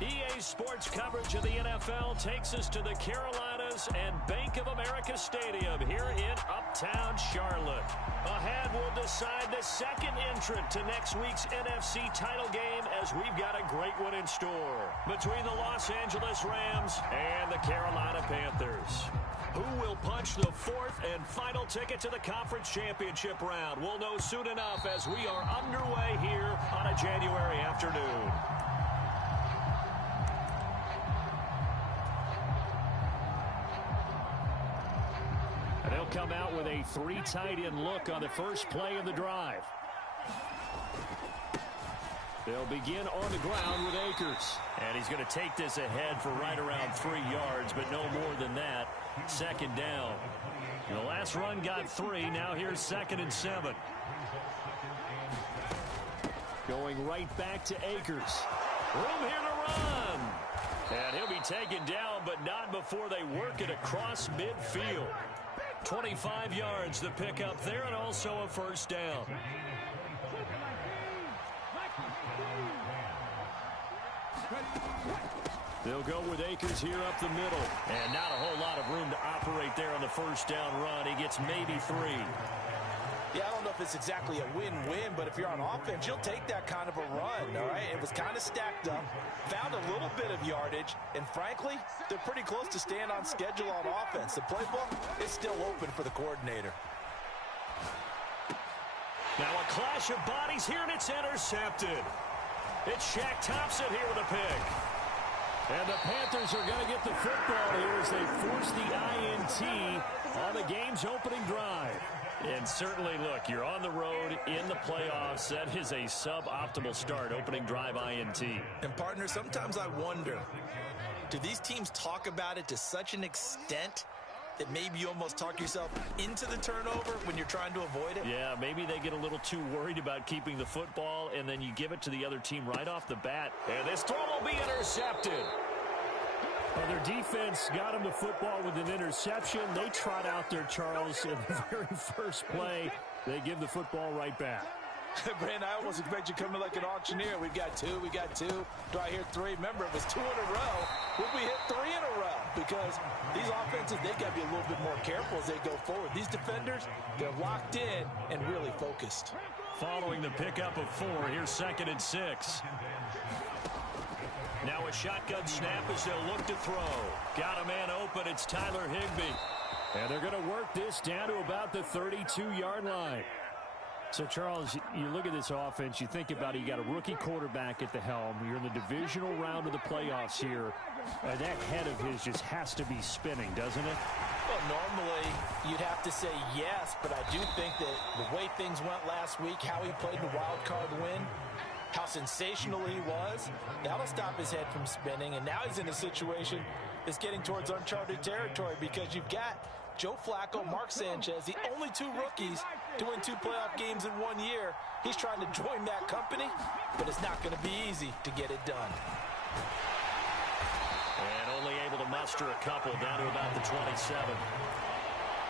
EA Sports coverage of the NFL takes us to the Carolinas and Bank of America Stadium here in Uptown Charlotte. Ahead, we'll decide the second entrant to next week's NFC title game as we've got a great one in store between the Los Angeles Rams and the Carolina Panthers. Who will punch the fourth and final ticket to the conference championship round? We'll know soon enough as we are underway here on a January afternoon. And they'll come out with a three tight end look on the first play of the drive. They'll begin on the ground with Akers. And he's going to take this ahead for right around 3 yards, but no more than that. Second down. The last run got 3. Now here's 2nd and 7. Going right back to Akers. Room here to run. And he'll be taken down, but not before they work it across midfield. 25 yards the pickup there, and also a first down. They'll go with Akers here up the middle. And not a whole lot of room to operate there on the first down run. He gets maybe 3. Yeah, I don't know if it's exactly a win-win, but if you're on offense, you'll take that kind of a run, all right? It was kind of stacked up, found a little bit of yardage, and frankly, they're pretty close to staying on schedule on offense. The playbook is still open for the coordinator. Now a clash of bodies here, and it's intercepted. It's Shaq Thompson here with a pick. And the Panthers are going to get the football here as they force the INT on the game's opening drive. And certainly, look, you're on the road in the playoffs. That is a suboptimal start, opening drive INT. And, partner, sometimes I wonder, do these teams talk about it to such an extent that maybe you almost talk yourself into the turnover when you're trying to avoid it? Yeah, maybe they get a little too worried about keeping the football, and then you give it to the other team right off the bat. And this throw will be intercepted. Well, their defense got them the football with an interception. They trot out there, Charles, in the very first play. They give the football right back. Brandon, I almost expect you coming like an auctioneer. We've got 2, we got 2. Do I hear 3? Remember, it was 2 in a row. Would we hit 3 in a row? Because these offenses, they got to be a little bit more careful as they go forward. These defenders, they're locked in and really focused. Following the pickup of 4, here's 2nd and 6. Now a shotgun snap as they'll look to throw. Got a man open. It's Tyler Higbee. And they're going to work this down to about the 32-yard line. So, Charles, you look at this offense, you think about it, you got a rookie quarterback at the helm. You're in the divisional round of the playoffs here. That head of his just has to be spinning, doesn't it? Well, normally you'd have to say yes, but I do think that the way things went last week, how he played the wild card win, how sensational he was, that'll stop his head from spinning. And now he's in a situation that's getting towards uncharted territory because you've got Joe Flacco, Mark Sanchez, the only 2 rookies to win 2 playoff games in 1 year. He's trying to join that company, but it's not going to be easy to get it done. And only able to muster a couple down to about the 27.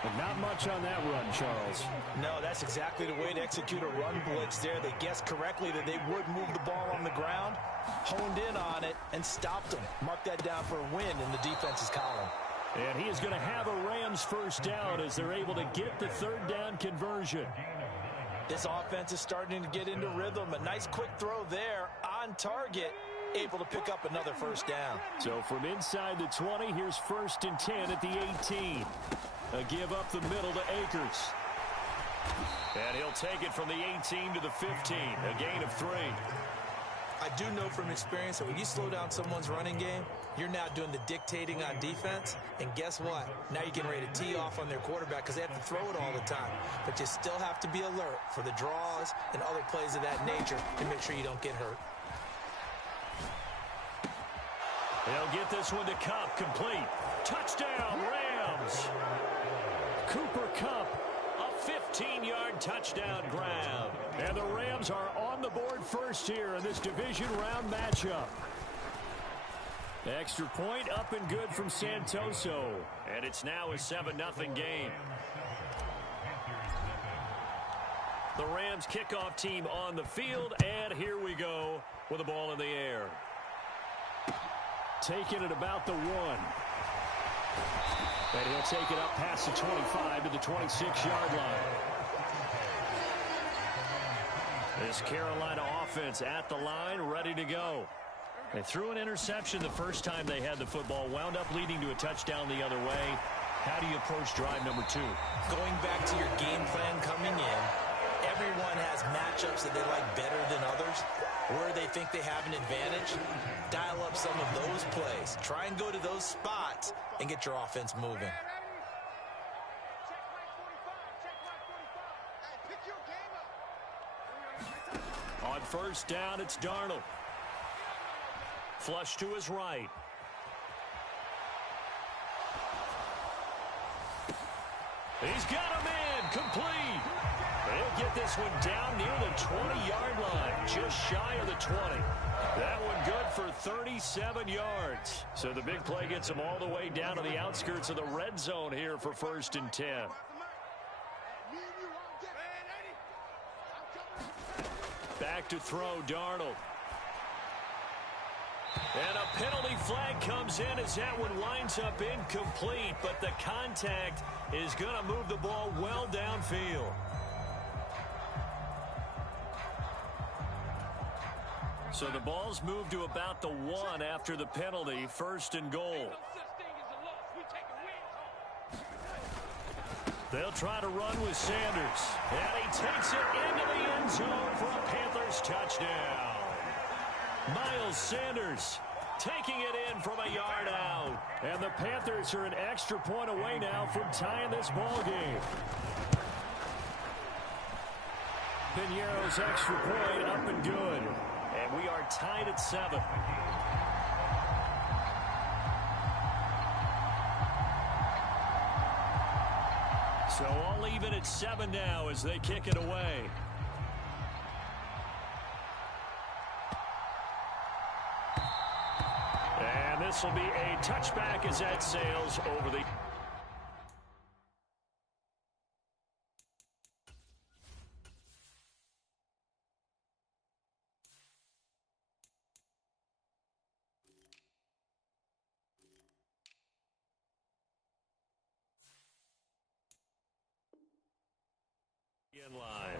But not much on that run, Charles. No, that's exactly the way to execute a run blitz there. They guessed correctly that they would move the ball on the ground, honed in on it, and stopped them. Mark that down for a win in the defense's column. And he is going to have a Rams first down as they're able to get the 3rd down conversion. This offense is starting to get into rhythm. A nice quick throw there on target, able to pick up another first down. So from inside the 20, here's 1st and 10 at the 18. A give up the middle to Akers. And he'll take it from the 18 to the 15, a gain of 3. I do know from experience that when you slow down someone's running game, you're now doing the dictating on defense. And guess what? Now you're getting ready to tee off on their quarterback because they have to throw it all the time. But you still have to be alert for the draws and other plays of that nature to make sure you don't get hurt. They'll get this one to Kupp, complete. Touchdown, Rams! Cooper Kupp, a 15-yard touchdown grab. And the Rams are on the board first here in this division round matchup. Extra point up and good from Santoso. And it's now a 7-0 game. The Rams kickoff team on the field, and here we go with the ball in the air. taken at about the 1. And he'll take it up past the 25 to the 26-yard line. This Carolina offense at the line, ready to go. They threw an interception the first time they had the football, wound up leading to a touchdown the other way. How do you approach drive number 2? Going back to your game plan coming in, everyone has matchups that they like better than others. Where they think they have an advantage, dial up some of those plays. Try and go to those spots and get your offense moving. On first down, it's Darnold. Flush to his right. He's got him in. Complete. They'll get this one down near the 20-yard line. Just shy of the 20. That one good for 37 yards. So the big play gets him all the way down to the outskirts of the red zone here for 1st and 10. Back to throw, Darnold. And a penalty flag comes in as that one winds up incomplete, but the contact is going to move the ball well downfield. So the ball's moved to about the 1 after the penalty, 1st and goal. They'll try to run with Sanders. And he takes it into the end zone for a Panthers touchdown. Miles Sanders taking it in from a yard out. And the Panthers are an extra point away now from tying this ball game. Piñeiro's extra point up and good. And we are tied at 7. So all even at 7 now as they kick it away. And this will be a touchback as that sails over the... in line.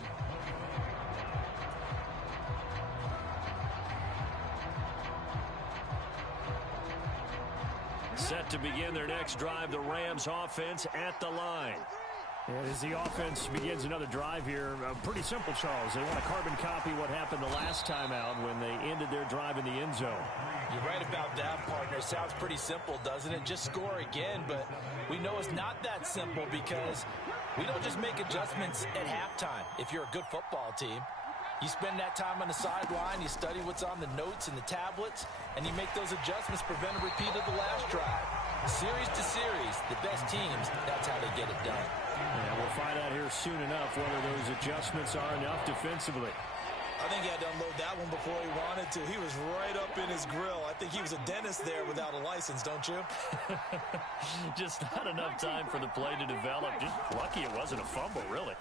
Set to begin their next drive, the Rams offense at the line. And as the offense begins another drive here, pretty simple, Charles. They want to carbon copy what happened the last time out when they ended their drive in the end zone. You're right about that, partner. Sounds pretty simple, doesn't it? Just score again, but we know it's not that simple because we don't just make adjustments at halftime. If you're a good football team, you spend that time on the sideline, you study what's on the notes and the tablets, and you make those adjustments, prevent a repeat of the last drive. Series to series, the best teams, that's how they get it done. Yeah, we'll find out here soon enough whether those adjustments are enough defensively. I think he had to unload that one before he wanted to. He was right up in his grill. I think he was a dentist there without a license, don't you? Just not enough time for the play to develop. Just lucky it wasn't a fumble, really.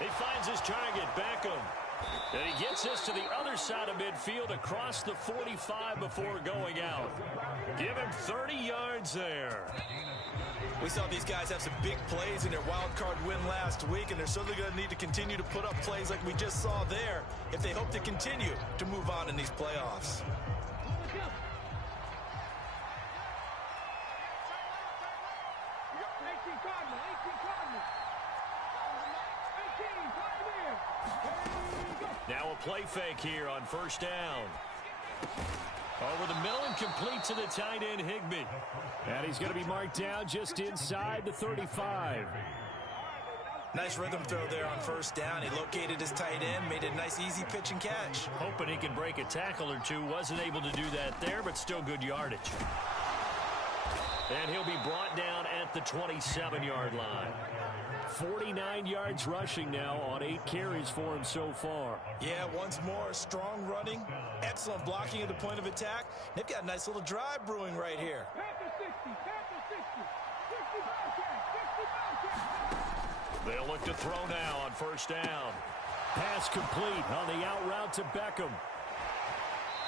He finds his target, Beckham. And he gets this to the other side of midfield across the 45 before going out. Give him 30 yards there. We saw these guys have some big plays in their wild card win last week, and they're certainly going to need to continue to put up plays like we just saw there if they hope to continue to move on in these playoffs. Now a play fake here on first down. Over the middle and complete to the tight end, Higbee. And he's going to be marked down just inside the 35. Nice rhythm throw there on first down. He located his tight end, made a nice easy pitch and catch. Hoping he can break a tackle or two. Wasn't able to do that there, but still good yardage. And he'll be brought down at the 27-yard line. 49 yards rushing now on 8 carries for him so far. Yeah, once more, strong running, excellent blocking at the point of attack. They've got a nice little drive brewing right here. They'll look to throw now on first down. Pass complete on the out route to Beckham.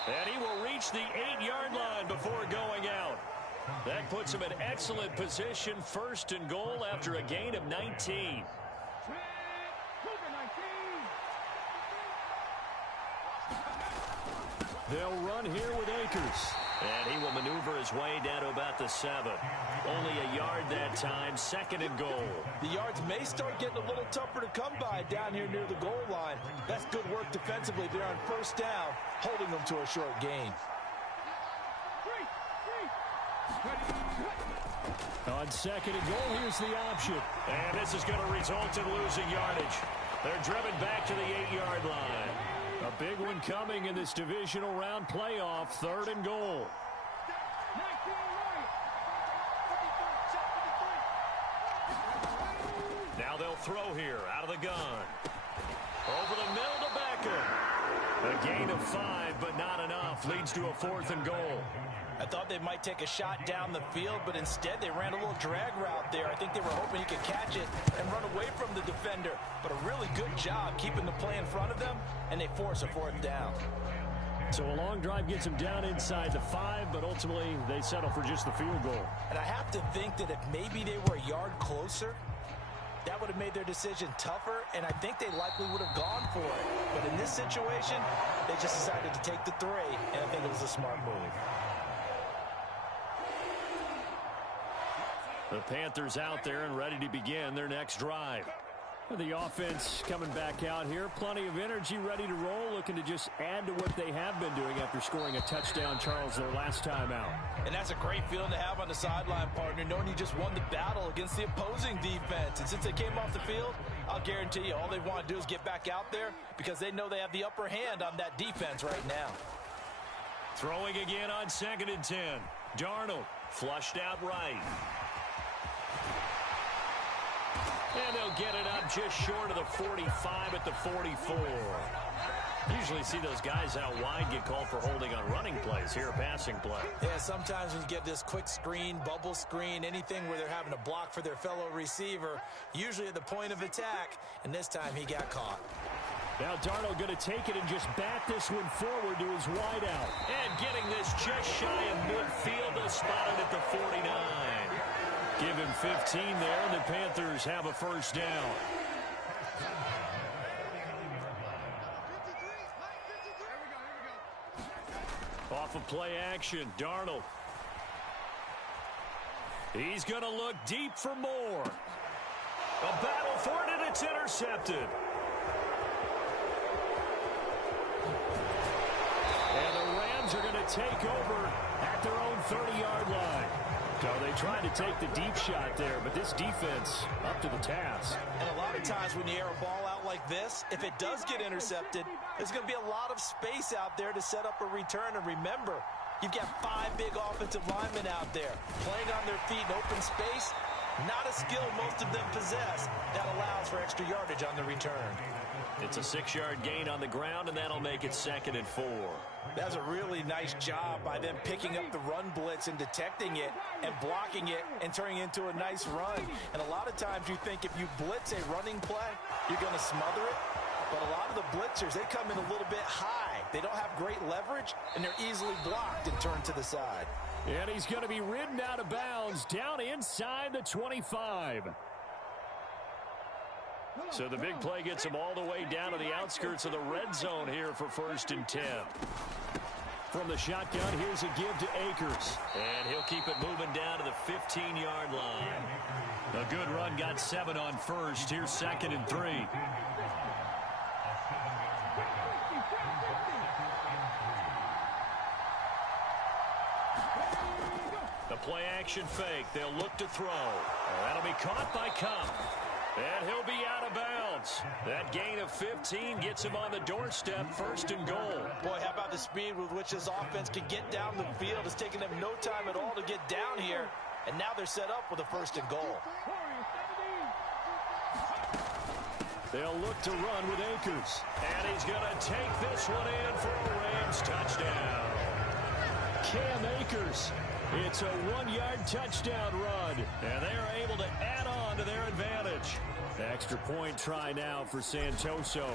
And he will reach the 8-yard line before going out. That puts him in excellent position, first and goal after a gain of 19. They'll run here with Akers. And he will maneuver his way down to about the 7. Only a yard that time, second and goal. The yards may start getting a little tougher to come by down here near the goal line. That's good work defensively there on first down, holding them to a short gain. On second and goal, here's the option. And this is going to result in losing yardage. They're driven back to the 8-yard line. A big one coming in this divisional round playoff, third and goal. Now they'll throw here out of the gun. Over the middle to Beckham. A gain of 5, but not enough. Leads to a fourth and goal. I thought they might take a shot down the field, but instead they ran a little drag route there. I think they were hoping he could catch it and run away from the defender. But a really good job keeping the play in front of them, and they force a fourth down. So a long drive gets them down inside the 5, but ultimately they settle for just the field goal. And I have to think that if maybe they were a yard closer, that would have made their decision tougher, and I think they likely would have gone for it. But in this situation, they just decided to take the 3, and I think it was a smart move. The Panthers out there and ready to begin their next drive. The offense coming back out here. Plenty of energy, ready to roll, looking to just add to what they have been doing after scoring a touchdown, Charles, their last time out. And that's a great feeling to have on the sideline, partner, knowing you just won the battle against the opposing defense. And since they came off the field, I'll guarantee you all they want to do is get back out there because they know they have the upper hand on that defense right now. Throwing again on second and 10. Darnold flushed out right. And they'll get it up just short of the 45 at the 44. Usually see those guys out wide get called for holding on running plays. Here, a passing play. Yeah, sometimes when you get this quick screen, bubble screen, anything where they're having to block for their fellow receiver, usually at the point of attack, and this time he got caught. Now Darnold going to take it and just bat this one forward to his wideout. And getting this just shy of midfield to spot it at the 49. Give him 15 there, and the Panthers have a first down. Off of play action, Darnold. He's going to look deep for more. A battle for it, and it's intercepted. And the Rams are going to take over at their own 30-yard line. So they tried to take the deep shot there, but this defense up to the task. And a lot of times when you air a ball out like this, if it does get intercepted, there's going to be a lot of space out there to set up a return. And remember, you've got 5 big offensive linemen out there playing on their feet in open space. Not a skill most of them possess. That allows for extra yardage on the return. It's a 6-yard gain on the ground, and that'll make it second and 4. That's a really nice job by them picking up the run blitz and detecting it and blocking it and turning it into a nice run. And a lot of times you think if you blitz a running play, you're going to smother it. But a lot of the blitzers, they come in a little bit high. They don't have great leverage, and they're easily blocked and turned to the side. And he's going to be ridden out of bounds down inside the 25. So the big play gets him all the way down to the outskirts of the red zone here for first and 10. From the shotgun, here's a give to Akers. And he'll keep it moving down to the 15-yard line. A good run, got 7 on first. Here's second and 3. The play action fake. They'll look to throw. That'll be caught by Cup. And he'll be out of bounds. That gain of 15 gets him on the doorstep, first and goal. Boy, how about the speed with which this offense can get down the field? It's taken them no time at all to get down here. And now they're set up with a first and goal. They'll look to run with Akers. And he's going to take this one in for a Rams touchdown. Cam Akers. It's a 1-yard touchdown run. And they are able to add on to their advantage. Extra point try now for Santoso.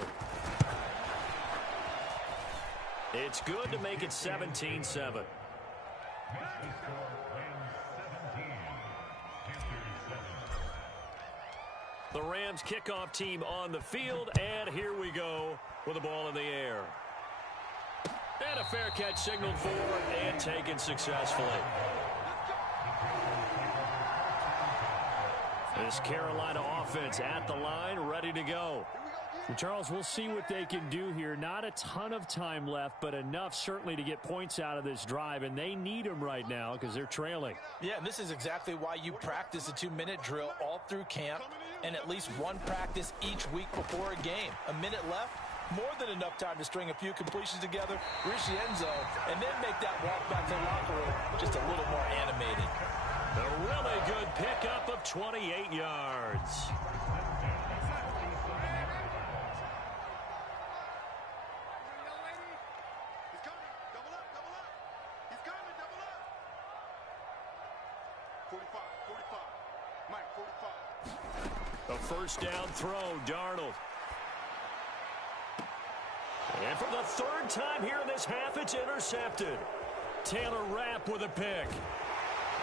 It's good to make it 17-7. The Rams kickoff team on the field, and here we go with the ball in the air. And a fair catch signaled for and taken successfully. This Carolina offense at the line, ready to go. Well, Charles, we'll see what they can do here. Not a ton of time left, but enough certainly to get points out of this drive, and they need them right now because they're trailing. Yeah, and this is exactly why you practice a 2-minute drill all through camp and at least one practice each week before a game. A minute left, more than enough time to string a few completions together, reach the end zone, and then make that walk back to the locker room just a little more animated. A really good pickup of 28 yards. A first down throw, Darnold. And for the third time here in this half, it's intercepted. Taylor Rapp with a pick.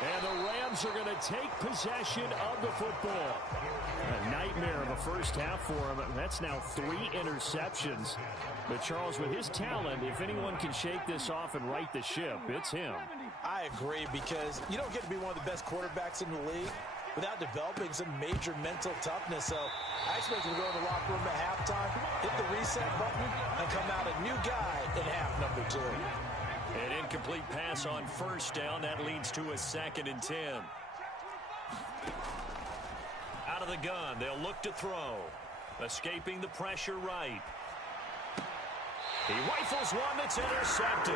And the Rams are going to take possession of the football. A nightmare of a first half for him. That's now 3 interceptions. But Charles, with his talent, if anyone can shake this off and right the ship, it's him. I agree, because you don't get to be one of the best quarterbacks in the league without developing some major mental toughness. So I expect him to go in the locker room at halftime, hit the reset button, and come out a new guy in half number 2. An incomplete pass on first down. That leads to a 2nd and 10. Out of the gun, they'll look to throw. Escaping the pressure right. He rifles one that's intercepted.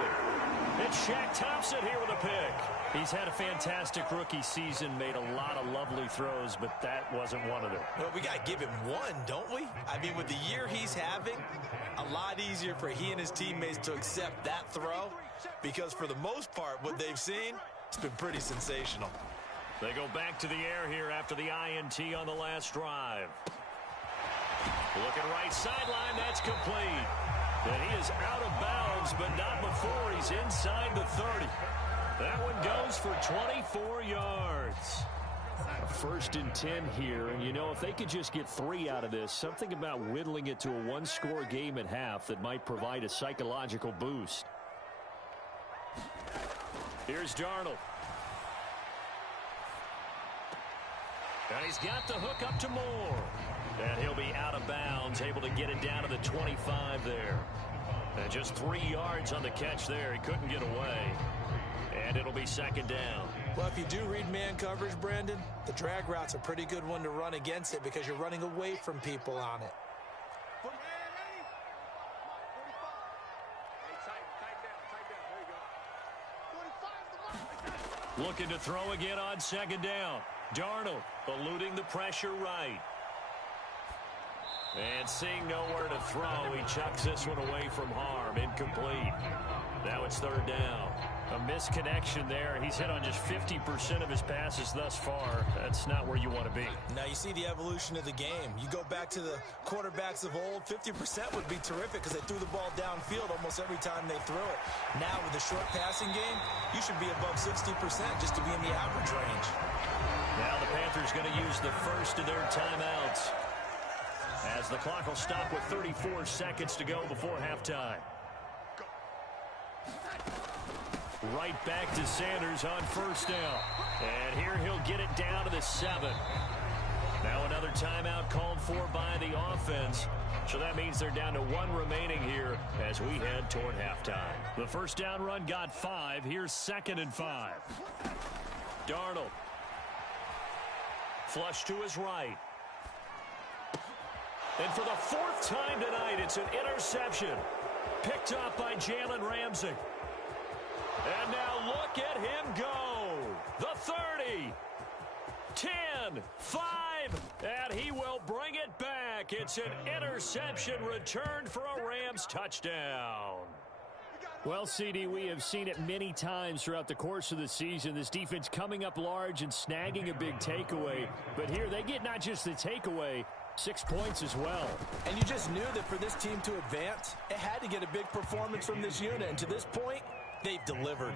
It's Shaq Thompson here with a pick. He's had a fantastic rookie season, made a lot of lovely throws, but that wasn't one of them. Well, we got to give him one, don't we? I mean, with the year he's having, a lot easier for he and his teammates to accept that throw, because for the most part, what they've seen, it's been pretty sensational. They go back to the air here after the INT on the last drive. Looking right sideline, that's complete. And he is out of bounds, but not before he's inside the 30. That one goes for 24 yards. A 1st and 10 here, and you know, if they could just get 3 out of this, something about whittling it to a 1-score game at half that might provide a psychological boost. Here's Darnold. And he's got the hook up to Moore. And he'll be out of bounds, able to get it down to the 25 there. And just 3 yards on the catch there. He couldn't get away. And it'll be 2nd down. Well, if you do read man coverage, Brandon, the drag route's a pretty good one to run against it because you're running away from people on it. Looking to throw again on 2nd down. Darnold eluding the pressure right. And seeing nowhere to throw, he chucks this one away from harm. Incomplete. Now it's 3rd down. A misconnection there. He's hit on just 50% of his passes thus far. That's not where you want to be. Now you see the evolution of the game. You go back to the quarterbacks of old, 50% would be terrific because they threw the ball downfield almost every time they threw it. Now with the short passing game, you should be above 60% just to be in the average range. Now the Panthers going to use the first of their timeouts, as the clock will stop with 34 seconds to go before halftime. Right back to Sanders on 1st down. And here he'll get it down to the 7. Now another timeout called for by the offense. So that means they're down to 1 remaining here as we head toward halftime. The first down run got 5. Here's 2nd and 5. Darnold. Flush to his right. And for the 4th time tonight, it's an interception. Picked up by Jalen Ramsey. And now look at him go. The 30, 10, 5, and he will bring it back. It's an interception returned for a Rams touchdown. Well, CD, we have seen it many times throughout the course of the season. This defense coming up large and snagging a big takeaway. But here they get not just the takeaway, 6 points as well. And you just knew that for this team to advance, it had to get a big performance from this unit. And to this point, they've delivered.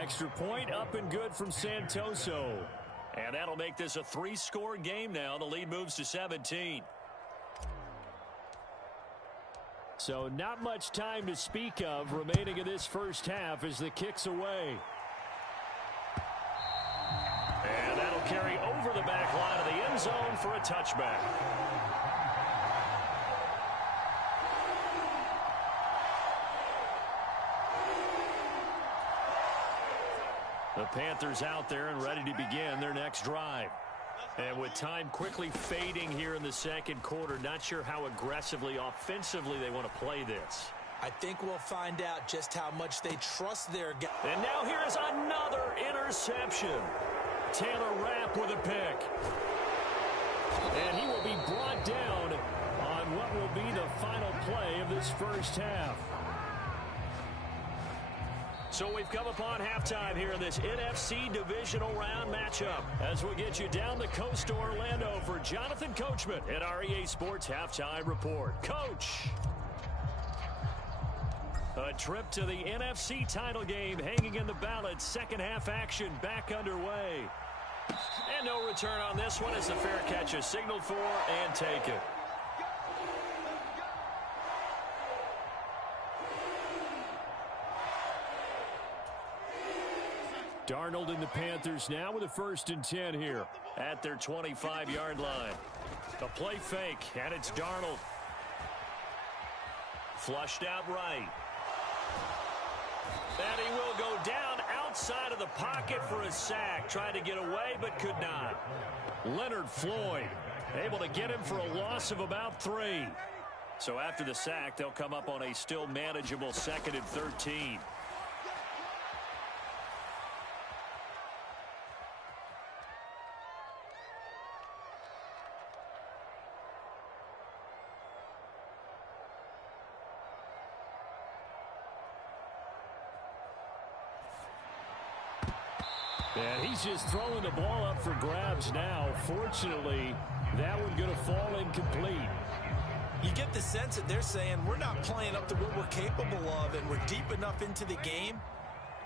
Extra point up and good from Santoso. And that'll make this a 3-score game now. The lead moves to 17. So not much time to speak of remaining in this first half as the kick's away. And that'll carry over the back line of the end zone for a touchback. The Panthers out there and ready to begin their next drive. And with time quickly fading here in the second quarter, not sure how aggressively, offensively they want to play this. I think we'll find out just how much they trust their guy. And now here is another interception. Taylor Rapp with a pick. And he will be brought down on what will be the final play of this first half. So we've come upon halftime here in this NFC divisional round matchup as we get you down the coast to Orlando for Jonathan Coachman at our EA Sports Halftime Report. Coach! A trip to the NFC title game hanging in the balance. Second half action back underway. And no return on this one as the fair catch is signaled for and taken. Darnold and the Panthers now with a 1st and 10 here at their 25-yard line. A play fake, and it's Darnold. Flushed out right. And he will go down outside of the pocket for a sack. Tried to get away, but could not. Leonard Floyd able to get him for a loss of about 3. So after the sack, they'll come up on a still manageable 2nd and 13. And he's just throwing the ball up for grabs now. Fortunately, that one going to fall incomplete. You get the sense that they're saying we're not playing up to what we're capable of, and we're deep enough into the game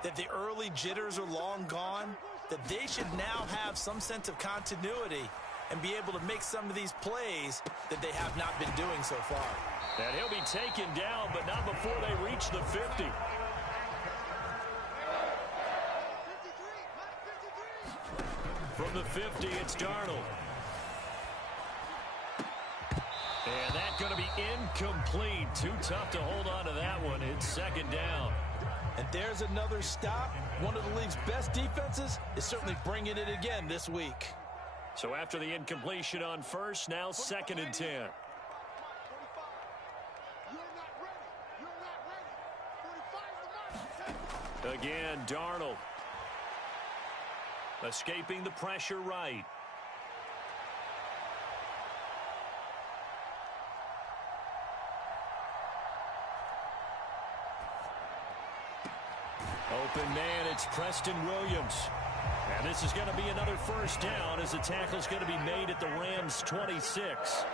that the early jitters are long gone, that they should now have some sense of continuity and be able to make some of these plays that they have not been doing so far. And he'll be taken down, but not before they reach the 50. From the 50, it's Darnold. And that's going to be incomplete. Too tough to hold on to that one. It's 2nd down. And there's another stop. One of the league's best defenses is certainly bringing it again this week. So after the incompletion on 1st, now 2nd and 10. Again, Darnold. Escaping the pressure right. Open man, it's Preston Williams. And this is going to be another 1st down as the tackle's going to be made at the Rams' 26.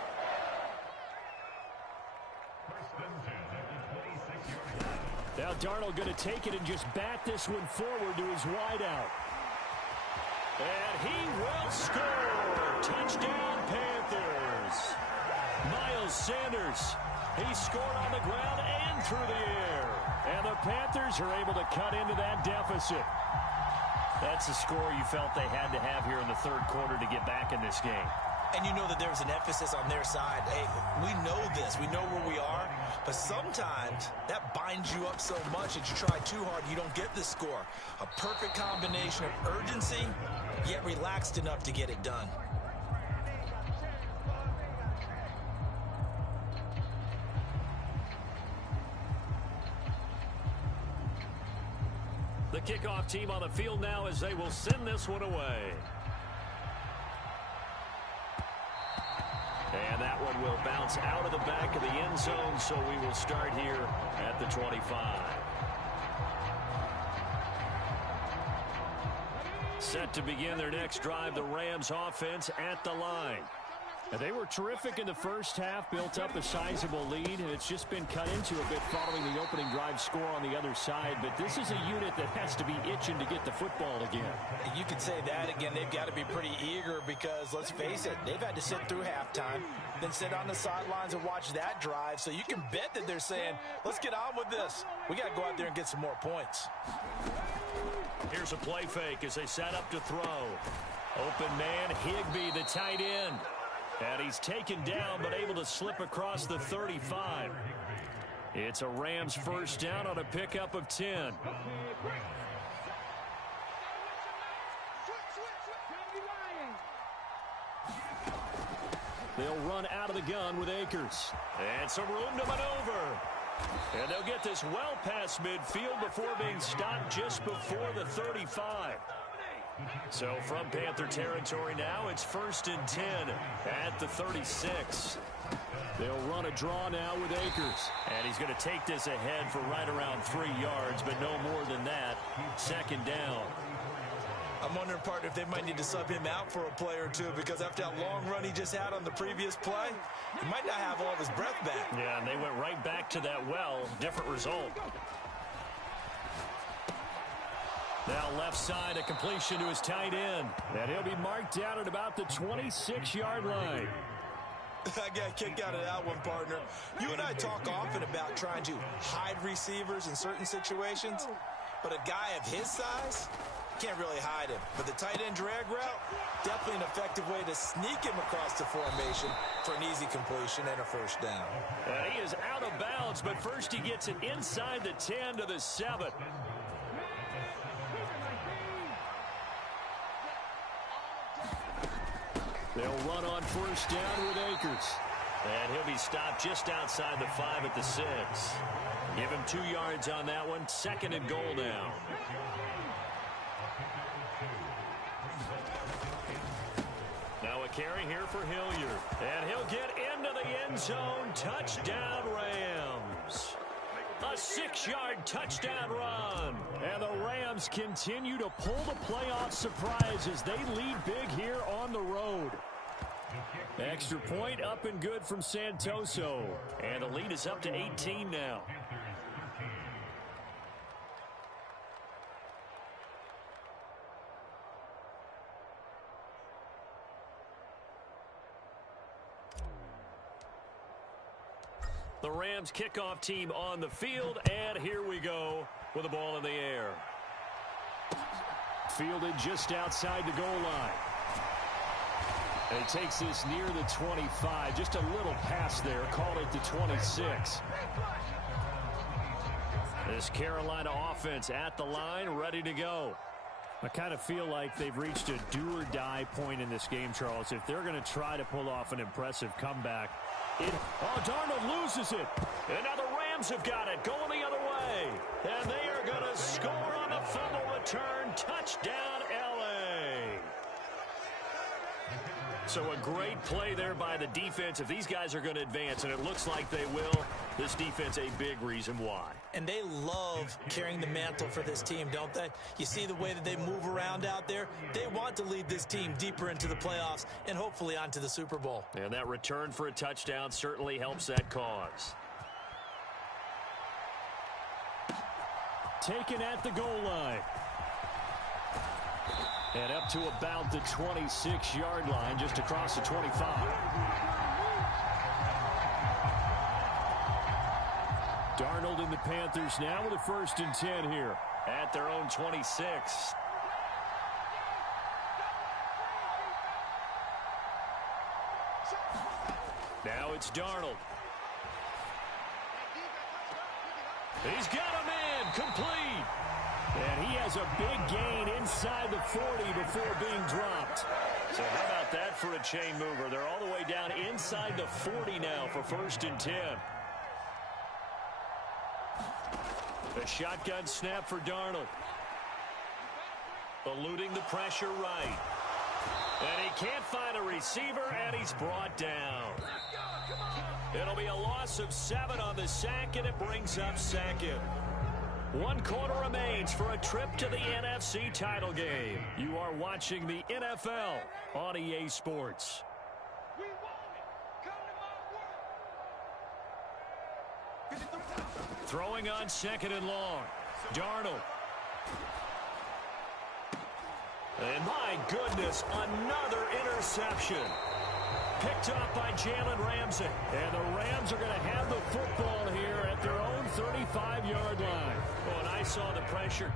Now Darnold going to take it and just bat this one forward to his wideout. And he will score. Touchdown, Panthers. Miles Sanders. He scored on the ground and through the air. And the Panthers are able to cut into that deficit. That's the score you felt they had to have here in the 3rd quarter to get back in this game. And you know that there's an emphasis on their side. Hey, we know this. We know where we are. But sometimes that binds you up so much that you try too hard, you don't get the score. A perfect combination of urgency, yet relaxed enough to get it done. The kickoff team on the field now as they will send this one away. And that one will bounce out of the back of the end zone, so we will start here at the 25. Set to begin their next drive, the Rams offense at the line. They were terrific in the first half, built up a sizable lead, and it's just been cut into a bit following the opening drive score on the other side. But this is a unit that has to be itching to get the football again. You could say that again. They've got to be pretty eager because, let's face it, they've had to sit through halftime, then sit on the sidelines and watch that drive. So you can bet that they're saying, let's get on with this. We got to go out there and get some more points. Here's a play fake as they set up to throw. Open man, Higbee, the tight end. And he's taken down, but able to slip across the 35. It's a Rams first down on a pickup of 10. They'll run out of the gun with Akers. And some room to maneuver. And they'll get this well past midfield before being stopped just before the 35. So from Panther territory now, it's 1st and 10 at the 36. They'll run a draw now with Akers. And he's going to take this ahead for right around 3 yards, but no more than that. 2nd down. I'm wondering, partner, if they might need to sub him out for a play or two, because after that long run he just had on the previous play, he might not have all of his breath back. Yeah, and they went right back to that well. Different result. Now left side, a completion to his tight end. And he'll be marked down at about the 26-yard line. I got a kick out of that one, partner. You and I talk often about trying to hide receivers in certain situations, but a guy of his size can't really hide him. But the tight end drag route, definitely an effective way to sneak him across the formation for an easy completion and a first down. And he is out of bounds, but first he gets it inside the 10 to the 7. They'll run on first down with Akers. And he'll be stopped just outside the 5 at the 6. Give him 2 yards on that one. 2nd and goal now. Now a carry here for Hilliard. And he'll get into the end zone. Touchdown, Rams. A 6-yard touchdown run. And the Rams continue to pull the playoff surprise as they lead big here on the road. Extra point up and good from Santoso. And the lead is up to 18 now. The Rams kickoff team on the field, and here we go with the ball in the air. Fielded just outside the goal line. And he takes this near the 25, just a little pass there, called it the 26. This Carolina offense at the line, ready to go. I kind of feel like they've reached a do-or-die point in this game, Charles. If they're going to try to pull off an impressive comeback, Darnold loses it. And now the Rams have got it, going the other way. And they are going to score on the fumble return. Touchdown, L.A. So a great play there by the defense. If these guys are going to advance, and it looks like they will, this defense a big reason why. And they love carrying the mantle for this team, don't they? You see the way that they move around out there? They want to lead this team deeper into the playoffs and hopefully onto the Super Bowl. And that return for a touchdown certainly helps that cause. Taken at the goal line. And up to about the 26-yard line, just across the 25. Darnold and the Panthers now with a 1st and 10 here at their own 26. Now it's Darnold. He's got a man complete. And he has a big gain inside the 40 before being dropped. So how about that for a chain mover? They're all the way down inside the 40 now for 1st and 10. A shotgun snap for Darnold. Eluding the pressure right. And he can't find a receiver, and he's brought down. It'll be a loss of 7 on the sack, and it brings up 2nd. 1 quarter remains for a trip to the NFC title game. You are watching the NFL on EA Sports. Throwing on 2nd and long. Darnold. And my goodness, another interception. Picked up by Jalen Ramsey. And the Rams are going to have the football here at their own 35-yard line. Oh, and I saw the pressure.